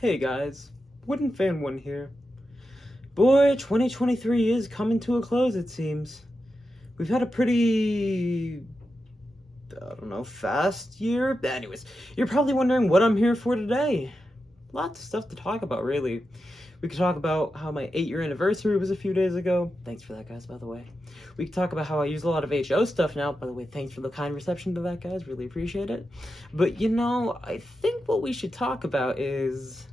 Hey guys, Wooden Fan 1 here. Boy, 2023 is coming to a close, it seems. We've had a pretty, fast year. But anyways, you're probably wondering what I'm here for today. Lots of stuff to talk about, really. We could talk about how my 8-year anniversary was a few days ago. Thanks for that, guys, by the way. We could talk about how I use a lot of HO stuff now. By the way, thanks for the kind reception to that, guys. Really appreciate it. But, I think what we should talk about is...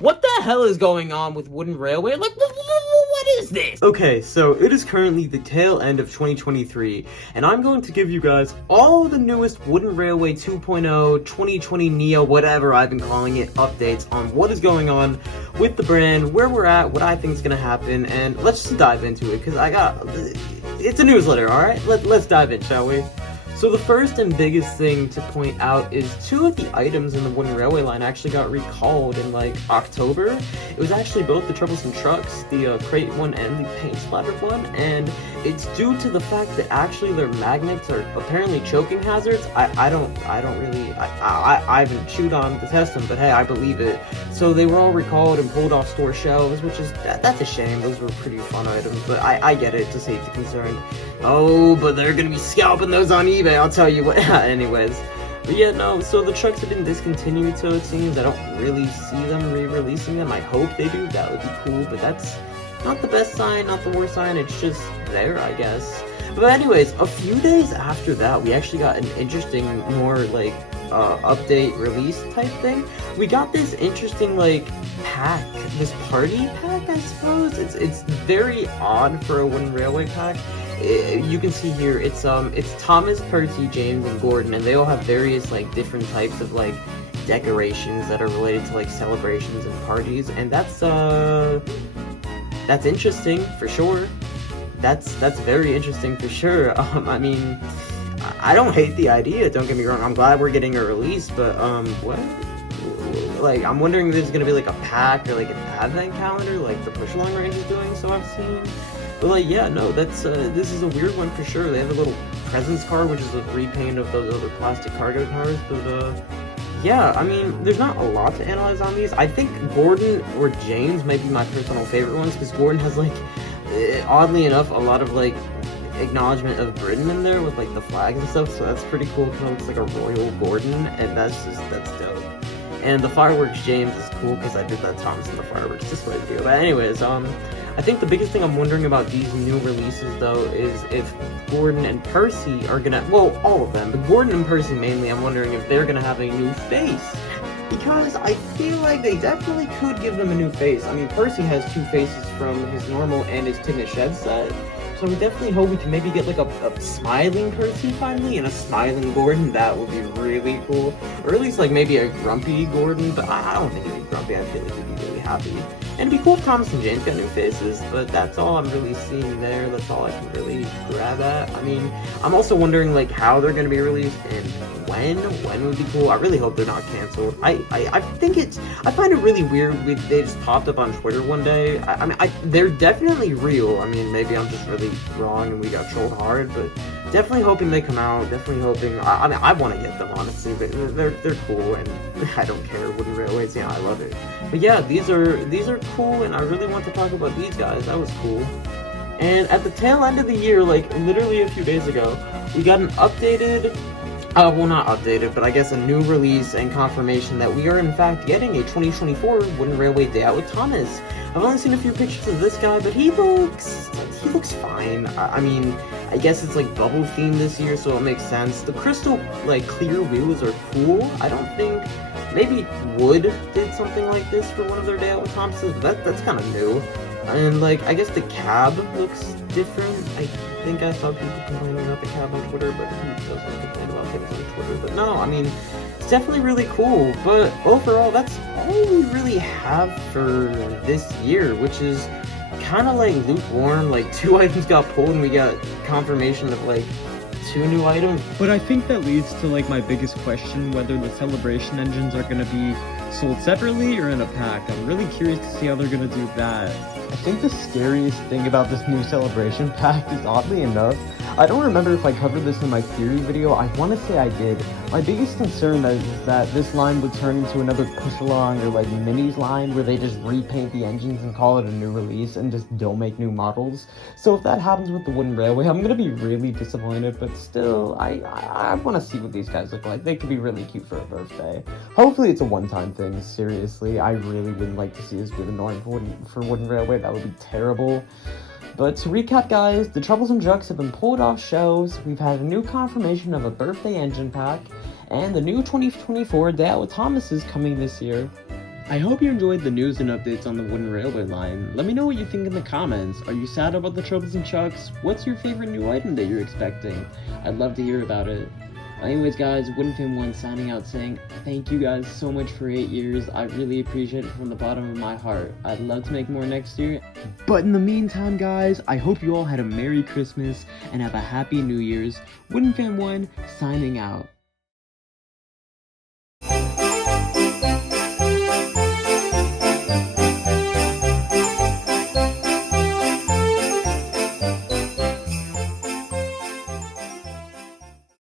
what the hell is going on with Wooden Railway? Like, what is this? Okay, so it is currently the tail end of 2023, and I'm going to give you guys all the newest Wooden Railway 2.0, 2020 Neo, whatever I've been calling it, updates on what is going on with the brand, where we're at, what I think is going to happen, and let's just dive into it, because it's a newsletter, alright? Let's dive in, shall we? So the first and biggest thing to point out is 2 of the items in the Wooden Railway line actually got recalled in like October. It was actually both the Troublesome Trucks, the crate one and the paint splattered one, and it's due to the fact that actually their magnets are apparently choking hazards. I haven't chewed on to test them, but hey, I believe it. So they were all recalled and pulled off store shelves, which is, that's a shame. Those were pretty fun items, but I get it, it's a safety concern. Oh, but they're gonna be scalping those on eBay, I'll tell you what. Anyways, but yeah, no, so the trucks have been discontinued, so it seems. I don't really see them re-releasing them. I hope they do, that would be cool, but that's not the best sign, not the worst sign, it's just there, I guess. But anyways, a few days after that, we actually got an interesting, more like, update release type thing. We got this interesting, like, pack, this party pack, I suppose. It's very odd for a Wooden Railway pack. You can see here, it's Thomas, Percy, James, and Gordon, and they all have various, like, different types of, like, decorations that are related to, like, celebrations and parties, and that's interesting, for sure. That's very interesting, for sure. I mean, I don't hate the idea, don't get me wrong, I'm glad we're getting a release, but, what? Like, I'm wondering if there's gonna be, like, a pack, or, like, an advent calendar, like the Push Along Range is doing, so I've seen. But, like, yeah, no, that's, this is a weird one for sure. They have a little presents card, which is a repaint of those other plastic cargo cars, but, yeah, I mean, there's not a lot to analyze on these. I think Gordon or James might be my personal favorite ones, because Gordon has, like, oddly enough, a lot of, like, acknowledgement of Britain in there with, like, the flags and stuff, so that's pretty cool, because it looks like a Royal Gordon, and that's dope. And the Fireworks James is cool, because I did that Thomas and the Fireworks display video. But anyways, I think the biggest thing I'm wondering about these new releases, though, is if Gordon and Percy are gonna, well, all of them, but Gordon and Percy mainly, I'm wondering if they're gonna have a new face. Because I feel like they definitely could give them a new face. I mean, Percy has 2 faces from his normal and his Tin the Shed set. So we definitely hope we can maybe get like a smiling Percy finally and a smiling Gordon. That would be really cool. Or at least like maybe a grumpy Gordon, but I don't think he'd be grumpy. I feel like he'd be really happy. And it'd be cool if Thomas and James got new faces, but that's all I'm really seeing there. That's all I can really grab at. I mean, I'm also wondering like how they're going to be released and when would be cool. I really hope they're not canceled. I find it really weird they just popped up on Twitter one day. I mean, they're definitely real. I mean, maybe I'm just really wrong and we got trolled hard, but definitely hoping they come out, definitely hoping, I mean, I want to get them, honestly, but they're cool, and I don't care. Wooden Railways, yeah, I love it. But yeah, these are cool, and I really want to talk about these guys. That was cool. And at the tail end of the year, like, literally a few days ago, we got an updated, well, not updated, but I guess a new release and confirmation that we are in fact getting a 2024 Wooden Railway Day Out with Thomas. I've only seen a few pictures of this guy, but he looks fine. I mean, I guess it's like bubble themed this year, so it makes sense. The crystal, like, clear wheels are cool. I don't think, maybe Wood did something like this for one of their Day Out with Thomases, but that's kind of new. And, like, I guess the cab looks different. I think I saw people complaining about the cab on Twitter, but who doesn't complain about things on Twitter? But no, I mean, it's definitely really cool. But overall, that's all we really have for this year, which is kind of like lukewarm. Like 2 items got pulled and we got confirmation of like 2 new items. But I think that leads to like my biggest question, whether the celebration engines are going to be sold separately or in a pack. I'm really curious to see how they're going to do that. I think the scariest thing about this new celebration pack is, oddly enough, I don't remember if I covered this in my theory video. I want to say I did. My biggest concern is that this line would turn into another push-along or like minis line where they just repaint the engines and call it a new release and just don't make new models. So if that happens with the Wooden Railway, I'm gonna be really disappointed, but still, I want to see what these guys look like. They could be really cute for a birthday. Hopefully it's a one-time thing, seriously. I really wouldn't like to see this get annoying for Wooden Railway. That would be terrible. But to recap, guys, the Troublesome Trucks have been pulled off shelves. We've had a new confirmation of a birthday engine pack, and the new 2024 Day Out with Thomas is coming this year. I hope you enjoyed the news and updates on the Wooden Railway line. Let me know what you think in the comments. Are you sad about the Troublesome Trucks? What's your favorite new item that you're expecting? I'd love to hear about it. Anyways, guys, WoodenFan1 signing out saying, thank you guys so much for 8 years. I really appreciate it from the bottom of my heart. I'd love to make more next year. But in the meantime, guys, I hope you all had a Merry Christmas and have a Happy New Year's. WoodenFan1 signing out.